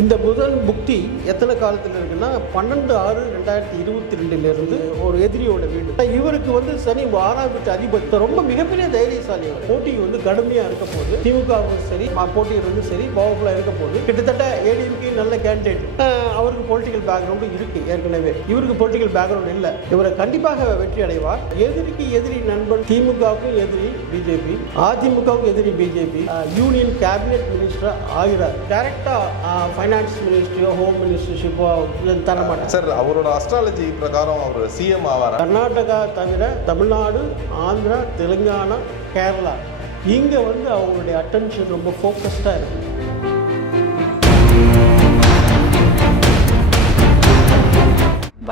இந்த புதன் புக்தி எத்தனை காலத்தில் இருக்குன்னா பன்னெண்டு ஆறு ரெண்டாயிரத்தி இருபத்தி ரெண்டுலேருந்து ஒரு எதிரியோட வீடு. இவருக்கு வந்து சனி ஆறாம் வீட்டு அதிபதி ரொம்ப மிகப்பெரிய தைரியசாலி போட்டி வந்து கடுமையாக இருக்க போது திமுகவும் சரி போட்டியிலிருந்து போட்டியில் இருந்து சரி பவர்ஃபுல்லாக இருக்க போது கிட்டத்தட்ட ஏடிஎம்கே நல்ல கேண்டிடேட் அவருக்கு பொலிட்டிக்கல் பேக்ரவுண்டு இருக்கு ஏற்கனவே. இவருக்கு பொலிட்டிக்கல் பேக்ரவுண்ட் இல்லை. இவரை கண்டிப்பாக வெற்றி அடைவார். எதிரிக்கு எதிரி நண்பன் திமுகவுக்கும் எதிரி பிஜேபி அதிமுகவுக்கும் எதிரி பிஜேபி யூனியன் கேபினெட் மினிஸ்டர் ஆகிறார். டைரக்டா ஃபைனான்ஸ் மினிஸ்ட்ரியோ ஹோம் மினிஸ்டர்ஷிப்போ தர மாட்டார் சார் அவரோட அஸ்ட்ராலஜி பிரகாரம் அவர் சிஎம் ஆவாரா? கர்நாடகா தவிர தமிழ்நாடு ஆந்திரா தெலுங்கானா கேரளா. இங்கே வந்து அவங்களுடைய அட்டென்ஷன் ரொம்ப ஃபோக்கஸ்டாக இருக்குது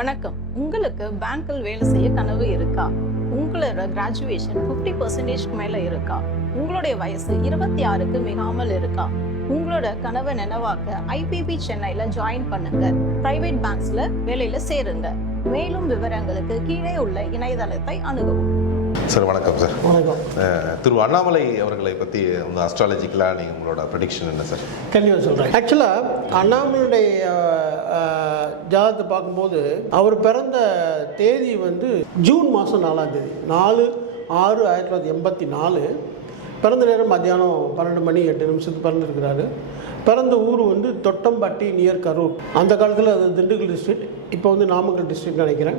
வணக்கம். உங்களுக்கு பேங்க்கில் வேலை செய்ய கனவு இருக்கா? உங்களோட கிராஜுவேஷன் ஃபிஃப்டி பர்சன்டேஜ்க்கு மேலே இருக்கா? உங்களுடைய வயசு இருபத்தி ஆறுக்கு மிகாமல் இருக்கா? உங்களோட கனவை நினைவாக்க ஐபிபி சென்னையில் ஜாயின் பண்ணுங்க. பிரைவேட் பேங்க்ஸ்ல வேலையில சேருங்க. மேலும் விவரங்களுக்கு கீழே உள்ள இணையதளத்தை அணுகவும். சார் வணக்கம் சார். வணக்கம். திரு அண்ணாமலை அவர்களை பற்றி உங்க அஸ்ட்ராலஜிக்கலாக நீங்கள் உங்களோட ப்ரெடிக்ஷன் என்ன சார்? கண்டிப்பாக சொல்கிறேன் ஆக்சுவலாக அண்ணாமலையுடைய ஜாதகத்தை பார்க்கும்போது அவர் பிறந்த தேதி வந்து ஜூன் மாதம் நாலாம் தேதி. நாலு ஆறு ஆயிரத்தி தொள்ளாயிரத்தி எண்பத்தி நாலு. பிறந்த நேரம் மத்தியானம் பன்னெண்டு மணி எட்டு நிமிஷத்துக்கு பிறந்திருக்கிறாரு. பிறந்த ஊர் வந்து தொட்டம்பட்டி நியர் கரூர். அந்த காலத்தில் அது திண்டுக்கல் டிஸ்ட்ரிக்ட் இப்போ வந்து நாமக்கல் டிஸ்ட்ரிக்ட் நினைக்கிறேன்.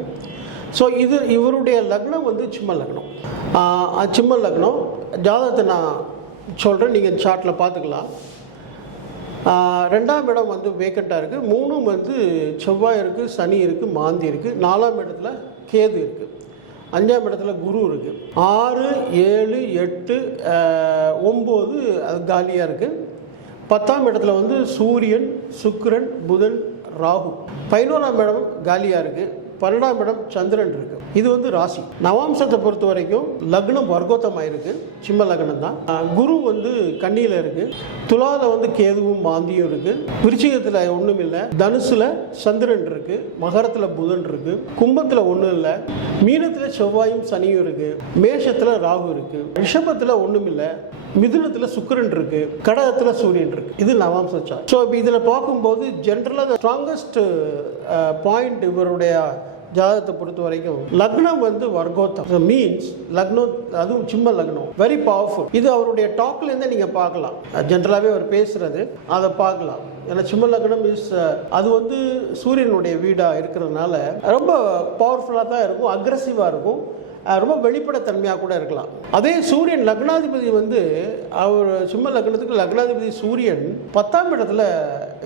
ஸோ இது இவருடைய லக்னம் வந்து சிம்ம லக்னம். சிம்ம லக்னம். ஜாதகத்தை நான் சொல்கிறேன் நீங்கள் சார்ட்டில் பார்த்துக்கலாம். ரெண்டாம் இடம் வந்து வேக்கண்ட்டாக இருக்குது மூணும் வந்து செவ்வாய் இருக்குது சனி இருக்குது மாந்தி இருக்குது நாலாம் இடத்துல கேது இருக்குது அஞ்சாம் இடத்துல குரு இருக்குது ஆறு ஏழு எட்டு ஒம்பது அது காலியாக இருக்குது பத்தாம் இடத்துல வந்து சூரியன் சுக்கிரன் புதன் ராகு. பதினோராம் இடம் காலியாக இருக்குது பன்னெண்டாம் இடம் சந்திரன் இருக்கு. இது வந்து ராசி. நவாம்சத்தை பொறுத்த வரைக்கும் லக்னம் வர்க்கோத்தமாக இருக்கு சிம்ம லக்னம் தான். குரு வந்து கன்னியில் இருக்கு. துலாவில் வந்து கேதுவும் மாந்தியும் இருக்கு. விருச்சிகத்தில் ஒன்றும் இல்லை. தனுசுல சந்திரன் இருக்கு. மகரத்தில் புதன் இருக்கு. கும்பத்தில் ஒன்றும் இல்லை. மீனத்தில் செவ்வாயும் சனியும் இருக்கு. மேஷத்தில் ராகு இருக்கு. ரிஷபத்தில் ஒன்றும் இல்லை. மிதுனத்தில் சுக்கரன் இருக்கு. கடகத்தில் சூரியன் இருக்கு. இது நவாம்ச சார்ட். ஸோ இப்போ இதில் பார்க்கும்போது ஜென்ரலாக ஸ்ட்ராங்கஸ்ட் பாயிண்ட் இவருடைய ஜாதகத்தை பொறுத்த வரைக்கும் லக்னம் வந்து வர்க்கோத்தம். மீன்ஸ் லக்னம் அதுவும் சிம்ம லக்னம். வெரி பவர்ஃபுல் இது அவருடைய டாக்லேருந்தே நீங்கள் பார்க்கலாம். ஜென்ரலாகவே அவர் பேசுறது அதை பார்க்கலாம். ஏன்னா சிம்ம லக்னம் இஸ் uh, அது வந்து சூரியனுடைய வீடாக இருக்கிறதுனால ரொம்ப பவர்ஃபுல்லாக தான் இருக்கும் அக்ரஸிவாக இருக்கும். ரொம்ப வெளிப்படைத்தன்மையாக கூட இருக்கலாம். அதே சூரியன் லக்னாதிபதி வந்து அவர் சிம்ம லக்னத்துக்கு லக்னாதிபதி சூரியன் பத்தாம் இடத்துல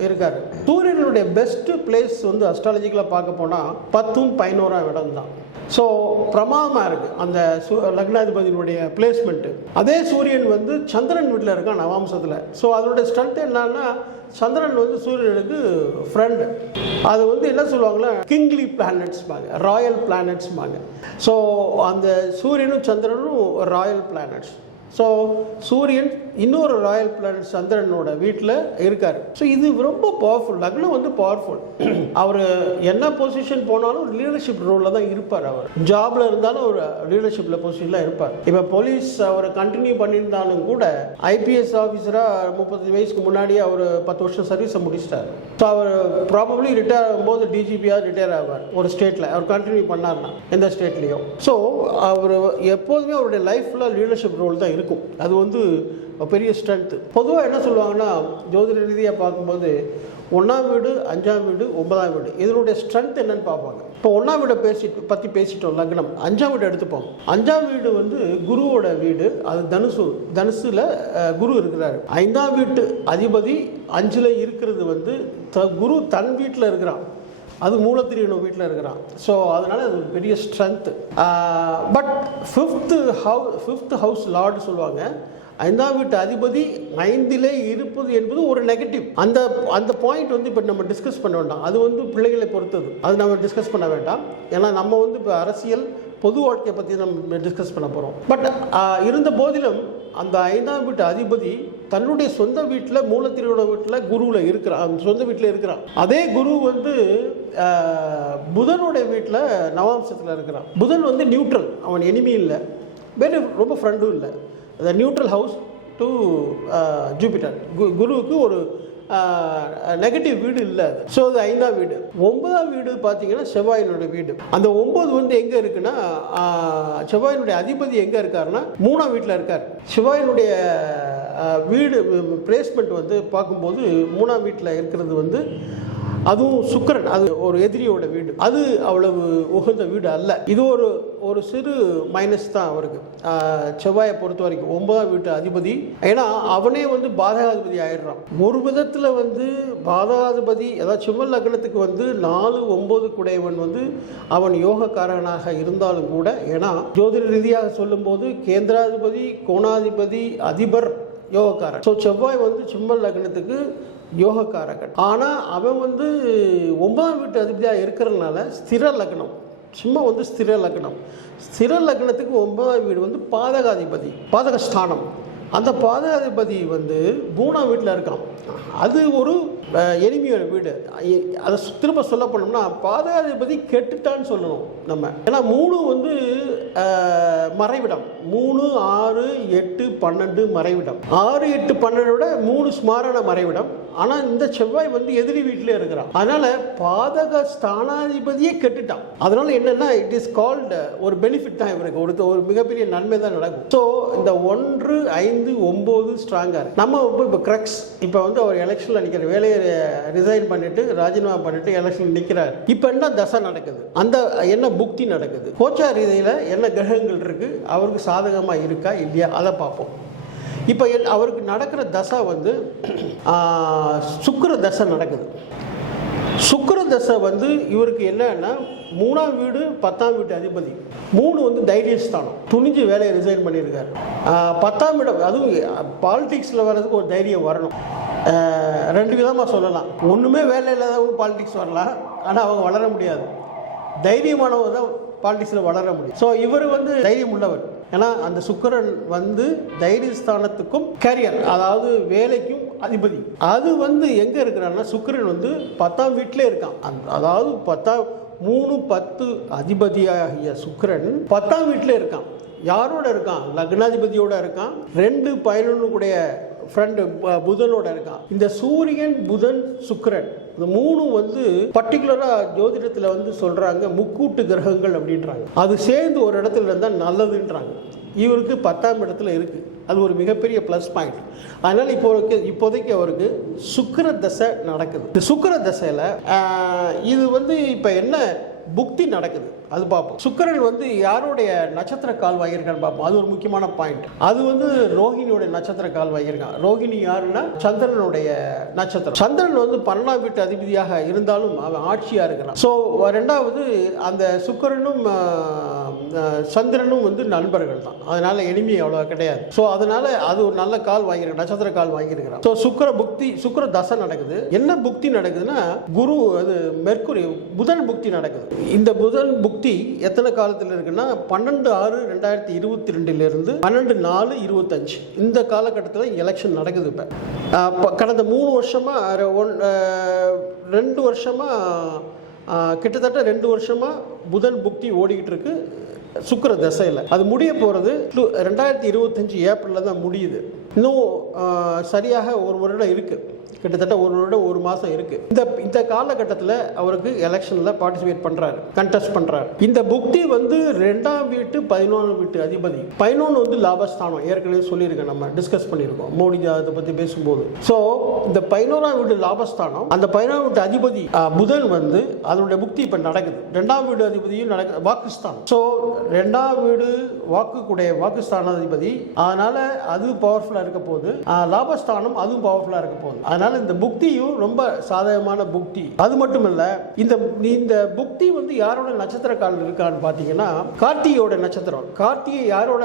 இருக்கார். சூரியனுடைய பெஸ்ட் பிளேஸ் வந்து அஸ்ட்ராலஜிக்கலாக பார்க்க போனால் பத்தும் பதினோராம் இடம் தான். ஸோ பிரமாதமாக இருக்குது அந்த சு லக்னாதிபதியினுடைய பிளேஸ்மெண்ட்டு அதே சூரியன் வந்து சந்திரன் வீட்டில் இருக்கான் நவாம்சத்தில். ஸோ அதனுடைய ஸ்ட்ரென்த் என்னன்னா சந்திரன் வந்து சூரியனுக்கு ஃப்ரெண்டு அது வந்து என்ன சொல்லுவாங்கன்னா கிங்லி பிளானட்ஸ்பாங்க ராயல் பிளானட்ஸ்பாங்க ஸோ அந்த சூரியனும் சந்திரனும் ராயல் பிளானட்ஸ் ஸோ சூரியன் இன்னொரு ராயல் பிளானட் சந்திரனோட வீட்டில் இருக்கார். ஸோ இது ரொம்ப பவர்ஃபுல் லக்னம் வந்து பவர்ஃபுல் அவர் என்ன பொசிஷன் போனாலும் லீடர்ஷிப் ரோலில் தான் இருப்பார் அவர். ஜாப்ல இருந்தாலும் ஒரு லீடர்ஷிப்பில் பொசிஷனில் இருப்பார். இப்போ போலீஸ் அவரை கண்டினியூ பண்ணியிருந்தாலும் கூட ஐபிஎஸ் ஆஃபீஸராக முப்பத்தஞ்சு வயசுக்கு முன்னாடி அவர் பத்து வருஷம் சர்வீஸை முடிச்சிட்டார். ஸோ அவர் ப்ராபப்ளி ரிட்டையர் ஆகும்போது டிஜிபியாக ரிட்டையர் ஆவார். ஒரு ஸ்டேட்டில் அவர் கண்டினியூ பண்ணார்னா எந்த ஸ்டேட்லேயும் ஸோ அவர் எப்போதுமே அவருடைய லைஃப்பில் லீடர்ஷிப் ரோல் தான் இருக்கும். அது வந்து பெரிய ஸ்ட்ரென்த்து பொதுவாக என்ன சொல்லுவாங்கன்னா ஜோதிட ரீதியாக பார்க்கும்போது ஒன்றாம் வீடு அஞ்சாம் வீடு ஒன்பதாம் வீடு. இதனுடைய ஸ்ட்ரென்த் என்னன்னு பார்ப்பாங்க. இப்போ ஒன்றாம் வீடை பேசி பற்றி பேசிட்டோம் லக்னம். அஞ்சாம் வீடு எடுத்துப்போம். அஞ்சாம் வீடு வந்து குருவோட வீடு அது தனுசு தனுசுல குரு இருக்கிறாரு. ஐந்தாம் வீட்டு அதிபதி அஞ்சில் இருக்கிறது வந்து த குரு தன் வீட்டில் இருக்கிறான். அது மூலத்திரியனோ வீட்டில் இருக்கிறான். ஸோ அதனால் அது ஒரு பெரிய strength but fifth house fifth house lord சொல்லுவாங்க ஐந்தாம் வீட்டு அதிபதி ஐந்திலே இருப்பது என்பது ஒரு நெகட்டிவ் அந்த அந்த பாயிண்ட் வந்து இப்போ நம்ம டிஸ்கஸ் பண்ண வேண்டாம். அது வந்து பிள்ளைகளை பொறுத்தது. அது நம்ம டிஸ்கஸ் பண்ண வேண்டாம். ஏன்னா நம்ம வந்து இப்போ அரசியல் பொது வாழ்க்கையை பற்றி நம்ம டிஸ்கஸ் பண்ண போகிறோம் பட் இருந்த போதிலும் அந்த ஐந்தாம் வீட்டு அதிபதி தன்னுடைய சொந்த வீட்டில் மூலத்திரியோட வீட்டில் குருவில் இருக்கிறான் சொந்த வீட்டில் இருக்கிறான் அதே குரு வந்து புதனுடைய வீட்டில் நவாம்சத்தில் இருக்கிறான். புதன் வந்து நியூட்ரல் அவன் எனிமி இல்லை. வேறு ரொம்ப ஃப்ரெண்டும் இல்லை. அந்த நியூட்ரல் ஹவுஸ் டு ஜூபிட்டர் கு குருவுக்கு ஒரு நெகட்டிவ் வீடு இல்லை அது. ஸோ அது ஐந்தாம் வீடு. ஒன்பதாம் வீடு பார்த்தீங்கன்னா செவ்வாயினுடைய வீடு. அந்த ஒன்பது வந்து எங்கே இருக்குன்னா செவ்வாயினுடைய அதிபதி எங்கே இருக்காருன்னா மூணாம் வீட்டில் இருக்கார். செவ்வாயினுடைய வீடு பிளேஸ்மெண்ட் வந்து பார்க்கும்போது மூணாம் வீட்டில் இருக்கிறது வந்து அதுவும் சுக்கரன் அது ஒரு எதிரியோட வீடு. அது அவ்வளவு உகந்த வீடு அல்ல. இது ஒரு ஒரு சிறு மைனஸ் தான் அவருக்கு. செவ்வாயை பொறுத்த வரைக்கும் ஒன்பதாம் வீட்டு அதிபதி. ஏன்னா அவனே வந்து பாதகாதிபதி ஆயிடுறான். ஒரு விதத்தில் வந்து பாதகாதிபதி ஏதாவது சிவல் லக்னத்துக்கு வந்து நாலு ஒம்பது குடையவன் வந்து அவன் யோகக்காரனாக இருந்தாலும் கூட ஏன்னா ஜோதிட ரீதியாக சொல்லும்போது கேந்திராதிபதி கோணாதிபதி அதிபர் யோகக்காரன். ஸோ செவ்வாய் வந்து சிம்மல் லக்னத்துக்கு யோகக்காரகன். ஆனால் அவன் வந்து ஒன்பதாம் வீட்டு அதிபதியாக இருக்கிறதுனால ஸ்திர லக்னம். சும்மா வந்து ஸ்திர லக்னம். ஸ்திர லக்னத்துக்கு ஒன்பதாம் வீடு வந்து பாதகாதிபதி பாதக ஸ்தானம் அந்த பாதகாதிபதி வந்து மூணாம் வீட்டில் இருக்கான். அது ஒரு எளிமையோட வீடு. அதை திரும்ப சொல்ல போனோம்னா பாதகாதிபதி கெட்டுட்டான்னு சொல்லணும் நம்ம. ஏன்னா மூணு வந்து மறைவிடம். மூணு ஆறு எட்டு பன்னெண்டு மறைவிடம். ஆறு எட்டு பன்னெண்டோட மூணு ஸ்மாரண மறைவிடம். ஆனால் இந்த செவ்வாய் வந்து எதிரி வீட்டிலே இருக்கிறான். அதனால் பாதக ஸ்தானாதிபதியே கெட்டுட்டான். அதனால் என்னென்னா இட் இஸ் கால்டு uh, ஒரு பெனிஃபிட் தான் இவருக்கு ஒரு ஒரு மிகப்பெரிய நன்மை தான் நடக்கும். ஸோ இந்த ஒன்று ஐந்து ஒம்பது ஸ்ட்ராங்காக இருக்கு. நம்ம இப்போ இப்போ கிரக்ஸ் இப்போ வந்து அவர் எலெக்ஷனில் நிற்கிற வேலையை uh, ரிசைன் பண்ணிட்டு ராஜினாமா பண்ணிட்டு எலெக்ஷன் நிற்கிறார் இப்போ என்ன தசை நடக்குது? அந்த என்ன புக்தி நடக்குது? கோச்சா ரீதியில் என்ன கிரகங்கள் இருக்குது அவருக்கு சாதகமாக இருக்கா? இல்லையா? அதை பார்ப்போம். இப்போ என்- அவருக்கு நடக்கிற தசை வந்து சுக்கர தசை நடக்குது. சுக்கர தசை வந்து இவருக்கு என்னன்னா மூணாம் வீடு பத்தாம் வீட்டு அதிபதி. மூணு வந்து தைரியஸ்தானம். துணிஞ்சு வேலையை ரிசைன் பண்ணியிருக்காரு. பத்தாம் இடம் அதுவும் பாலிடிக்ஸில் வர்றதுக்கு ஒரு தைரியம் வரணும். ரெண்டு விதமாக சொல்லலாம். ஒன்றுமே வேலை இல்லாதவங்க பாலிடிக்ஸ் வரலாம் ஆனால் அவங்க வளர முடியாது. தைரியமானவங்க தான் பாலிடிக்ஸில் வளர முடியும். ஸோ இவர் வந்து தைரியம் உள்ளவர் ஏன்னா அந்த சுக்கரன் வந்து தைரியஸ்தானத்துக்கும் கேரியர் அதாவது வேலைக்கும் அதிபதி. அது வந்து எங்கே இருக்கிறான்னா சுக்கரன் வந்து பத்தாம் வீட்டிலே இருக்கான். அந்த- அதாவது பத்தாம் மூணு பத்து அதிபதியாகிய சுக்கரன் பத்தாம் வீட்டிலே இருக்கான். யாரோட இருக்கான்? லக்னாதிபதியோட இருக்கான். ரெண்டு பதினொன்று கூடிய ஃப்ரெண்டு புதனோட இருக்கான். இந்த சூரியன் புதன் சுக்கரன். இந்த மூணும் வந்து பர்டிகுலராக ஜோதிடத்தில் வந்து சொல்கிறாங்க முக்கூட்டு கிரகங்கள் அப்படின்றாங்க. அது சேர்ந்து ஒரு இடத்துல இருந்தால் நல்லதுன்றாங்க. இவருக்கு பத்தாம் இடத்துல இருக்குது அது ஒரு மிகப்பெரிய ப்ளஸ் பாயிண்ட் அதனால் இப்போ இப்போதைக்கு அவருக்கு சுக்கர தசை நடக்குது. இந்த சுக்கர தசையில் இது வந்து இப்போ என்ன புக்தி நடக்குது? அது பார்ப்போம் சுக்கிரன் வந்து யாருடைய நட்சத்திர கால் வாங்கியிருக்கான்னு பார்ப்போம் அது ஒரு முக்கியமான பாயிண்ட் அது வந்து ரோஹிணியோட நட்சத்திர கால் வாங்கியிருக்கான் ரோஹிணி யாருன்னா? சந்திரனுடைய நட்சத்திரம். சந்திரன் வந்து பன்னெண்டாம் வீட்டு அதிபதியாக இருந்தாலும் அவன் ஆட்சியாக இருக்கிறான் ஸோ ரெண்டாவது அந்த சுக்கிரனும் சந்திரனும் வந்து நண்பர்கள் தான். அதனால எளிமை அவ்வளோ கிடையாது. ஸோ அதனால அது ஒரு நல்ல கால் வாங்கியிருக்க நட்சத்திர கால் வாங்கியிருக்கிறான் ஸோ சுக்கர புக்தி சுக்கர தசை நடக்குது. என்ன புக்தி நடக்குதுன்னா குரு அது மெர்க்குரி புதன் புக்தி நடக்குது. இந்த புதன் புக் உத்தி எத்தனை காலத்தில் இருக்குன்னா? பன்னெண்டு ஆறு ரெண்டாயிரத்தி இருபத்தி ரெண்டுலேருந்து பன்னெண்டு நாலு இருபத்தஞ்சு. இந்த காலகட்டத்தில் எலெக்ஷன் நடக்குது இப்போ. கடந்த மூணு வருஷமாக ஒன் ரெண்டு வருஷமாக கிட்டத்தட்ட ரெண்டு வருஷமாக புதன் புக்தி ஓடிக்கிட்டு இருக்கு சுக்கிர தசையில். அது முடிய போகிறது ரெண்டாயிரத்தி இருபத்தஞ்சி ஏப்ரலில் தான் முடியுது. இன்னும் சரியாக ஒரு வருடம் இருக்குது கிட்டத்தட்ட ஒரு வருடம் ஒரு மாதம் இருக்குது இந்த இந்த காலகட்டத்தில் அவருக்கு எலெக்ஷனில் பார்ட்டிசிபேட் பண்ணுறாரு கண்டெஸ்ட் பண்ணுறாரு இந்த புக்தி வந்து ரெண்டாம் வீட்டு பதினொன்று வீட்டு அதிபதி. பதினொன்று வந்து லாபஸ்தானம். ஏற்கனவே சொல்லியிருக்கேன் நம்ம டிஸ்கஸ் பண்ணியிருக்கோம். மோடி அதை பற்றி பேசும்போது. ஸோ இந்த பதினோராம் வீடு லாபஸ்தானம் அந்த பதினோராம் வீட்டு அதிபதி புதன் வந்து அதனுடைய புக்தி இப்போ நடக்குது. ரெண்டாம் வீடு அதிபதியும் நடக்குது வாக்குஸ்தானம். ஸோ ரெண்டாம் வீடு வாக்குக்குடைய வாக்குஸ்தானாதிபதி. அதனால அது பவர்ஃபுல்லாக இருக்க போகுது. லாபஸ்தானம் அதுவும் பவர்ஃபுல்லாக இருக்க போகுது. அதனால இந்த புக்தியும் ரொம்ப சாதகமான புக்தி. அது மட்டும் இல்ல இந்த இந்த புக்தி வந்து யாரோட நட்சத்திர காலம் இருக்கான்னு பார்த்தீங்கன்னா கார்த்திகையோட நட்சத்திரம். கார்த்திகை யாரோட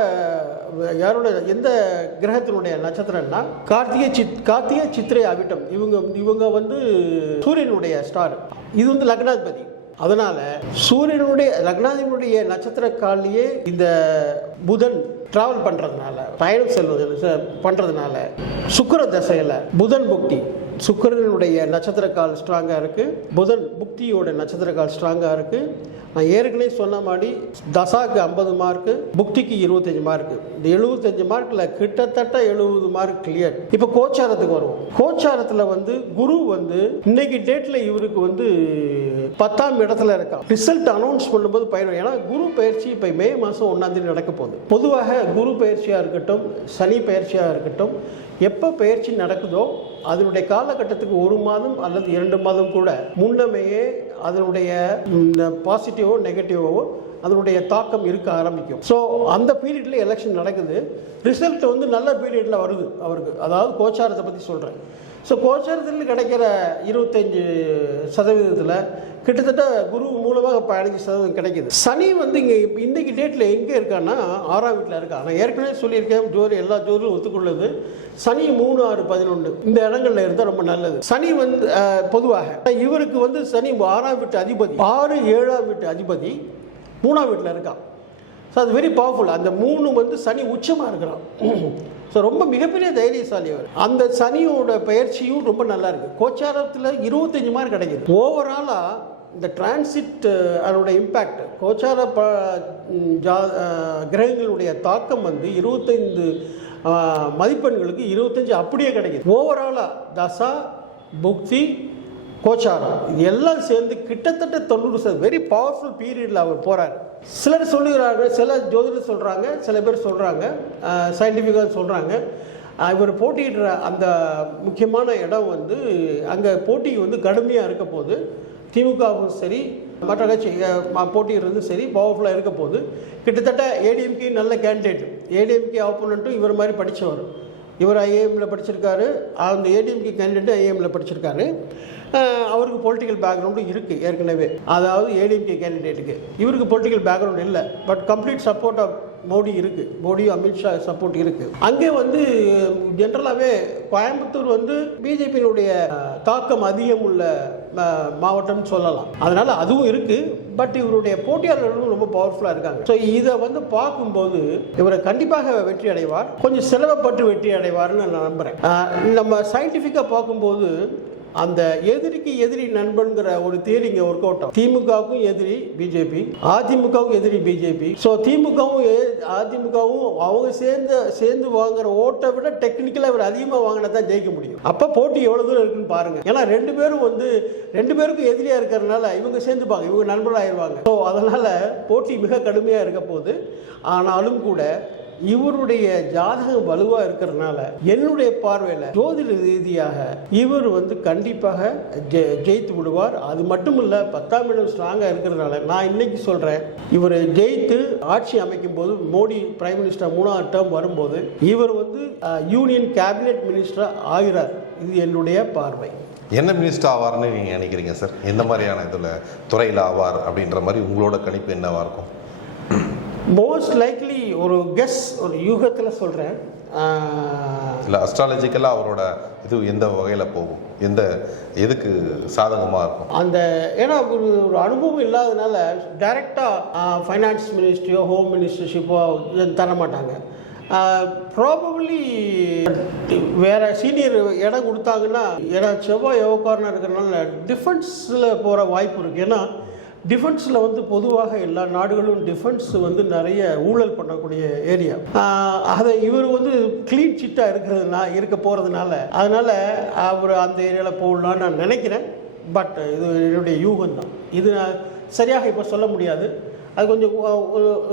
யாரோட எந்த கிரகத்தினுடைய நட்சத்திரம்னா கார்த்திகை சித் கார்த்திகை சித்திரை அவிட்டம் இவங்க இவங்க வந்து சூரியனுடைய ஸ்டார் இது வந்து லக்னாதிபதி. அதனால சூரியனுடைய லக்னாதிபதியுடைய நட்சத்திர காலிலேயே இந்த புதன் டிராவல் பண்றதுனால பயணம் செல்வது பண்ணுறதுனால பண்றதுனால சுக்கிர தசையில புதன் புக்தி. சுக்கரனுடைய நட்சத்திர கால் ஸ்ட்ராங்காக இருக்குது புதன் புக்தியோட நட்சத்திர கால் ஸ்ட்ராங்காக இருக்குது நான் ஏற்கனவே சொன்ன மாதிரி தசாக்கு ஐம்பது மார்க்கு புக்திக்கு இருபத்தஞ்சி மார்க்கு இந்த எழுபத்தஞ்சு மார்க்கில் கிட்டத்தட்ட எழுபது மார்க் கிளியர் இப்போ கோச்சாரத்துக்கு வருவோம். கோச்சாரத்தில் வந்து குரு வந்து இன்னைக்கு டேட்டில் இவருக்கு வந்து பத்தாம் இடத்துல இருக்கான். ரிசல்ட் அனௌன்ஸ் பண்ணும்போது பயணம் ஏன்னா குரு பயிற்சி இப்போ மே மாதம் ஒன்றாந்தேதி நடக்க போகுது. பொதுவாக குரு பயிற்சியாக இருக்கட்டும் சனி பயிற்சியாக இருக்கட்டும் எப்போ பயிற்சி நடக்குதோ அதனுடைய காலகட்டத்துக்கு ஒரு மாதம் அல்லது இரண்டு மாதம் கூட முன்னமேயே அதனுடைய பாசிட்டிவோ நெகட்டிவோ அதனுடைய தாக்கம் இருக்க ஆரம்பிக்கும். ஸோ அந்த பீரியட்ல எலெக்ஷன் நடக்குது. ரிசல்ட் வந்து நல்ல பீரியடில் வருது அவருக்கு. அதாவது கோச்சாரத்தை பற்றி சொல்கிறேன் ஸோ கோச்சாரத்தில் கிடைக்கிற இருபத்தஞ்சி சதவீதத்தில் கிட்டத்தட்ட குரு மூலமாக பதினஞ்சு சதவீதம் கிடைக்குது. சனி வந்து இங்கே இன்றைக்கி டேட்டில் எங்கே இருக்கான்னா ஆறாம் வீட்டில் இருக்கா நான் ஏற்கனவே சொல்லியிருக்கேன் ஜோதி எல்லா ஜோதிலும் ஒத்துக்கொள்ளுது. சனி மூணு ஆறு பதினொன்று இந்த இடங்களில் இருந்தால் ரொம்ப நல்லது. சனி வந்து பொதுவாக இவருக்கு வந்து சனி ஆறாம் வீட்டு அதிபதி ஆறு ஏழாம் வீட்டு அதிபதி மூணாம் வீட்டில் இருக்கான். ஸோ அது வெரி பவர்ஃபுல் அந்த மூணு வந்து சனி உச்சமாக இருக்கிறான். ஸோ ரொம்ப மிகப்பெரிய தைரியசாலி அவர். அந்த சனியோட பயிற்சியும் ரொம்ப நல்லா இருக்குது கோச்சாரத்தில் இருபத்தஞ்சு மார்க் கிடைக்குது. ஓவராலாக இந்த டிரான்சிட் அதோட இம்பேக்ட் கோச்சார ப ஜா கிரகங்களுடைய தாக்கம் வந்து இருபத்தைந்து மதிப்பெண்களுக்கு இருபத்தஞ்சு அப்படியே கிடைக்குது. ஓவராலாக தசா புக்தி கோச்சாரம். இது எல்லாம் சேர்ந்து கிட்டத்தட்ட தொண்ணூறு சதவீதம் வெரி பவர்ஃபுல் பீரியடில் அவர் போகிறார் சிலர் சொல்லுகிறார்கள் சில ஜோதிடர் சொல்கிறாங்க சில பேர் சொல்கிறாங்க சயின்டிஃபிக்காக சொல்கிறாங்க இவர் போட்டியிடுற அந்த முக்கியமான இடம் வந்து அங்கே போட்டி வந்து கடுமையாக இருக்க போது திமுகவும் சரி மற்ற கட்சி போட்டியிடுறதும் சரி பவர்ஃபுல்லாக இருக்க போது கிட்டத்தட்ட ஏடிஎம்கே நல்ல கேண்டிடேட் ஏடிஎம்கே ஆப்போனண்ட்டும் இவர் மாதிரி படித்தவர் இவர் ஐஏஎம்ல படிச்சிருக்காரு. அந்த ஏடிஎம்கே கேண்டிடேட் ஐஏஎம்ல படிச்சிருக்காரு. அவருக்கு பொலிட்டிக்கல் பேக்ரவுண்டும் இருக்குது ஏற்கனவே. அதாவது ஏடிஎம்கே கேண்டிடேட்டுக்கு இவருக்கு பொலிட்டிக்கல் பேக்ரவுண்ட் இல்லை but complete support of Modi இருக்குது மோடியும் அமித்ஷா சப்போர்ட் இருக்குது அங்கே வந்து ஜென்ரலாகவே கோயம்புத்தூர் வந்து பிஜேபியினுடைய தாக்கம் அதிகம் உள்ள மாவட்டம்னு சொல்லலாம். அதனால் அதுவும் இருக்குது பட் இவருடைய போட்டியாளர்களும் ரொம்ப பவர்ஃபுல்லாக இருக்காங்க. ஸோ இதை வந்து பார்க்கும்போது இவரை கண்டிப்பாக வெற்றி அடைவார். கொஞ்சம் சிரமப்பட்டு வெற்றி அடைவார்னு நான் நம்புகிறேன் நம்ம சயின்டிஃபிக்காக பார்க்கும்போது அந்த எதிரிக்கு எதிரி நண்பன்கிற ஒரு தேரி இங்கே ஒர்க் அவுட் ஆகும். திமுகவுக்கும் எதிரி பிஜேபி அதிமுகவுக்கும் எதிரி பிஜேபி ஸோ திமுகவும் ஏ- அதிமுகவும் அவங்க சேர்ந்து சேர்ந்து வாங்குற ஓட்டை விட டெக்னிக்கலாக இவர் அதிகமாக வாங்கினா தான் ஜெயிக்க முடியும். அப்போ போட்டி எவ்வளோ தூரம் இருக்குன்னு பாருங்க. ஏன்னா ரெண்டு பேரும் வந்து ரெண்டு பேருக்கும் எதிரியாக இருக்கிறதுனால இவங்க சேர்ந்துப்பாங்க. இவங்க நண்பராகிடுவாங்க ஸோ அதனால் போட்டி மிக கடுமையாக இருக்க போது ஆனாலும் கூட இவருடைய ஜாதகம் வலுவாக இருக்கிறதுனால என்னுடைய பார்வையில் ஜோதிட ரீதியாக இவர் வந்து கண்டிப்பாக ஜெயித்து விடுவார். அது மட்டும் இல்லை பத்தாம் இடம் ஸ்ட்ராங்காக இருக்கிறதுனால நான் இன்னைக்கு சொல்கிறேன் இவர் ஜெயித்து ஆட்சி அமைக்கும் போது மோடி பிரைம் மினிஸ்டர் மூணாவது டேர்ம் வரும்போது இவர் வந்து யூனியன் கேபினெட் மினிஸ்டர் ஆகிறார். இது என்னுடைய பார்வை. என்ன மினிஸ்டர் ஆவார்னு நீங்கள் நினைக்கிறீங்க சார் எந்த மாதிரியான இதில் துறையில் ஆவார் அப்படின்ற மாதிரி உங்களோட கணிப்பு என்னவா இருக்கும்? மோஸ்ட் லைக்லி ஒரு கெஸ் ஒரு யூகத்தில் சொல்கிறேன் இல்லை அஸ்ட்ராலஜிக்கலாக அவரோட இது எந்த வகையில் போகும்? எந்த எதுக்கு சாதகமாக இருக்கும்? அந்த ஏன்னா ஒரு ஒரு அனுபவம் இல்லாதனால டைரெக்டாக ஃபைனான்ஸ் மினிஸ்ட்ரியோ ஹோம் மினிஸ்டர்ஷிப்போ தர மாட்டாங்க. ப்ராபப்ளி வேற சீனியர் இடம் கொடுத்தாங்கன்னா ஏன்னா செவ்வாய் யோகாரனாக இருக்கிறனால டிஃபென்ஸில் போகிற வாய்ப்பு இருக்குது ஏன்னா டிஃபென்ஸில் வந்து பொதுவாக எல்லா நாடுகளும் டிஃபென்ஸ் வந்து நிறைய ஊழல் பண்ணக்கூடிய ஏரியா அதை இவர் வந்து க்ளீன் சிட்டாக இருக்கிறதுனா இருக்க போகிறதுனால அதனால் அவர் அந்த ஏரியாவில் போகலான்னு நான் நினைக்கிறேன். பட் இது என்னுடைய யூகம் தான் இது நான் சரியாக இப்போ சொல்ல முடியாது. அது கொஞ்சம்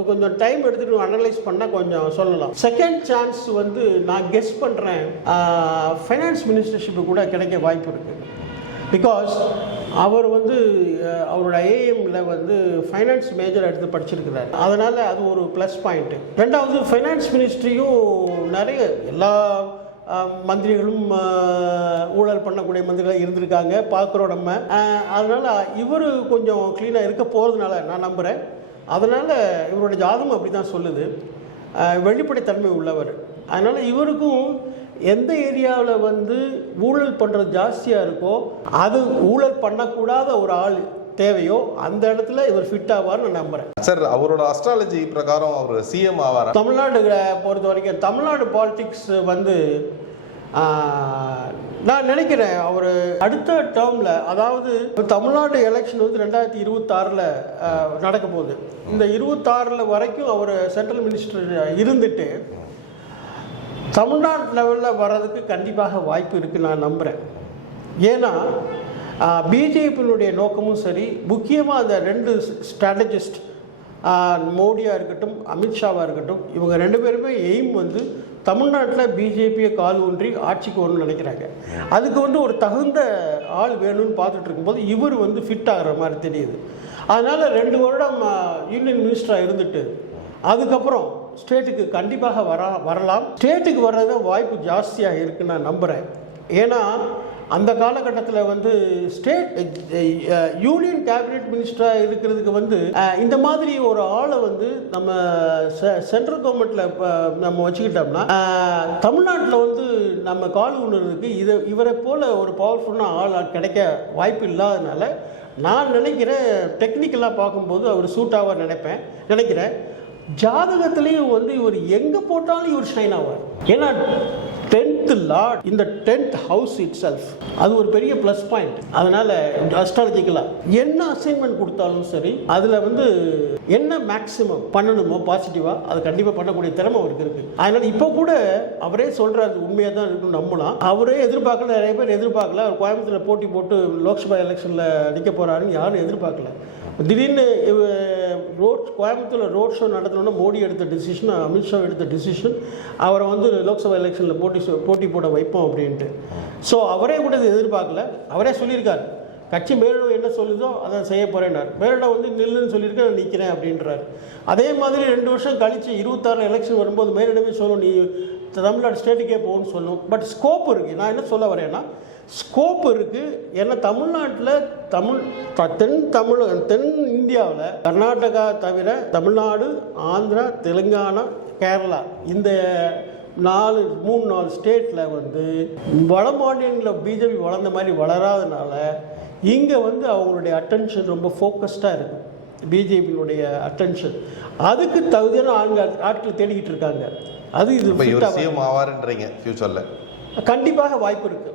கொஞ்சம் டைம் எடுத்துட்டு அனலைஸ் பண்ணால் கொஞ்சம் சொல்லலாம். செகண்ட் சான்ஸ் வந்து நான் கெஸ் பண்ணுறேன் ஃபைனான்ஸ் மினிஸ்டர்ஷிப்பு கூட கிடைக்க வாய்ப்பு இருக்குது பிகாஸ் அவர் வந்து அவரோட ஏஎம்ல வந்து ஃபைனான்ஸ் மேஜர் எடுத்து படிச்சிருக்கிறார். அதனால் அது ஒரு ப்ளஸ் பாயிண்ட்டு ரெண்டாவது ஃபைனான்ஸ் மினிஸ்ட்ரியும் நிறைய எல்லா மந்திரிகளும் ஊழல் பண்ணக்கூடிய மந்திரிகள் இருந்திருக்காங்க பார்க்குறோம் நம்ம. அதனால் இவர் கொஞ்சம் க்ளீனாக இருக்க போகிறதுனால நான் நம்புகிறேன் அதனால் இவரோட ஜாதகம் அப்படி தான் சொல்லுது வெளிப்படைத்தன்மை உள்ளவர். அதனால் இவருக்கும் எந்த ஏரியாவில் வந்து ஊழல் பண்ணுறது ஜாஸ்தியாக இருக்கோ அது ஊழல் பண்ணக்கூடாத ஒரு ஆள் தேவையோ அந்த இடத்துல இவர் ஃபிட் ஆவார்னு நான் நம்புகிறேன் சார் அவரோட அஸ்ட்ராலஜி பிரகாரம் அவர் சிஎம் ஆவார்? தமிழ்நாடு பொறுத்த வரைக்கும் தமிழ்நாடு பாலிடிக்ஸ் வந்து நான் நினைக்கிறேன் அவர் அடுத்த டேர்மில் அதாவது தமிழ்நாடு எலெக்ஷன் வந்து ரெண்டாயிரத்தி இருபத்தாறில் நடக்க போகுது. இந்த இருபத்தாறில் வரைக்கும் அவர் சென்ட்ரல் மினிஸ்டர் இருந்துட்டு தமிழ்நாடு லெவலில் வர்றதுக்கு கண்டிப்பாக வாய்ப்பு இருக்குது நான் நம்புகிறேன் ஏன்னா பிஜேபியினுடைய நோக்கமும் சரி முக்கியமாக அந்த ரெண்டு ஸ்ட்ராட்டஜிஸ்ட் மோடியாக இருக்கட்டும் அமித்ஷாவாக இருக்கட்டும் இவங்க ரெண்டு பேருமே எய்ம் வந்து தமிழ்நாட்டில் பிஜேபியை கால் ஊன்றி ஆட்சிக்கு வரணும்னு நினைக்கிறாங்க. அதுக்கு வந்து ஒரு தகுந்த ஆள் வேணும்னு பார்த்துட்டு இருக்கும்போது இவர் வந்து ஃபிட் ஆகிற மாதிரி தெரியுது. அதனால் ரெண்டு வருடம் யூனியன் மினிஸ்டராக இருந்துட்டு அதுக்கப்புறம் ஸ்டேட்டுக்கு கண்டிப்பாக வரா வரலாம். ஸ்டேட்டுக்கு வர்றது வாய்ப்பு ஜாஸ்தியாக இருக்குன்னு நான் நம்புகிறேன் ஏன்னா அந்த காலகட்டத்தில் வந்து ஸ்டேட் யூனியன் கேபினெட் மினிஸ்டராக இருக்கிறதுக்கு வந்து இந்த மாதிரி ஒரு ஆளை வந்து நம்ம சென்ட்ரல் கவர்மெண்ட்டில் நம்ம வச்சுக்கிட்டோம்னா தமிழ்நாட்டில் வந்து நம்ம கால் உணர்றதுக்கு இதை இவரை போல ஒரு பவர்ஃபுல்லான ஆள் கிடைக்க வாய்ப்பு இல்லாதனால நான் நினைக்கிறேன் டெக்னிக்கலாக பார்க்கும்போது அவர் சூட்டாக நினைப்பேன். நினைக்கிறேன். ஜாதகத்திலையும் வந்து இவர் எங்கே போட்டாலும் இவர் ஷைன் ஆவார். ஏன்னா டென்த் லார்ட் இந்த டென்த் ஹவுஸ் இட் செல்ஃப் அது ஒரு பெரிய ப்ளஸ் பாயிண்ட் அதனால் அஸ்ட்ராலஜிக்கலாக என்ன அசைன்மெண்ட் கொடுத்தாலும் சரி அதில் வந்து என்ன மேக்ஸிமம் பண்ணணுமோ பாசிட்டிவாக அது கண்டிப்பாக பண்ணக்கூடிய திறமை அவருக்கு இருக்குது அதனால் இப்போ கூட அவரே சொல்றாரு உண்மையாக தான் இருக்கும் நம்பலாம். அவரே எதிர்பார்க்கல நிறைய பேர் எதிர்பார்க்கல. அவர் கோயம்புத்தூரில் போட்டி போட்டு லோக்சபா எலெக்ஷனில் நிற்க போகிறாருன்னு யாரும் எதிர்பார்க்கல. திடீர்னு ரோட் கோயம்புத்தூரில் ரோட் ஷோ நடத்தணும்னா மோடி எடுத்த டிசிஷன் அமித்ஷா எடுத்த டிசிஷன் அவரை வந்து லோக்சபா எலெக்ஷனில் போட்டி போட்டி போட வைப்போம் அப்படின்ட்டு. ஸோ அவரே கூட இது எதிர்பார்க்கல. அவரே சொல்லியிருக்காரு. கட்சி மேலிடம் என்ன சொல்லுதோ அதை செய்ய போகிறேன்னார் மேலிடம் வந்து நில்லுன்னு சொல்லியிருக்க நான் நிற்கிறேன் அப்படின்றார். அதே மாதிரி ரெண்டு வருஷம் கழித்து இருபத்தாறு எலெக்ஷன் வரும்போது மேலிடமே சொல்லும் நீ தமிழ்நாடு ஸ்டேட்டுக்கே போகணும்னு சொல்லும். பட் ஸ்கோப் இருக்குது நான் என்ன சொல்ல வரேன்னா ஸ்கோப் இருக்குது ஏன்னா தமிழ்நாட்டில் தமிழ் தென் தமிழ் தென் இந்தியாவில் கர்நாடகா தவிர தமிழ்நாடு ஆந்திரா தெலுங்கானா கேரளா இந்த நாலு மூணு நாலு ஸ்டேட்டில் வந்து வட மாநிலங்களில் பிஜேபி வளர்ந்த மாதிரி வளராதனால இங்கே வந்து அவங்களுடைய அட்டென்ஷன் ரொம்ப ஃபோக்கஸ்டாக இருக்குது பிஜேபியினுடைய அட்டென்ஷன் அதுக்கு தகுதியான ஆண்கள் ஆட்கள் தேடிக்கிட்டு இருக்காங்க. அது இது இவர். சிஎம் ஆவாருன்றீங்க ஃபியூச்சரில் கண்டிப்பாக வாய்ப்பு இருக்குது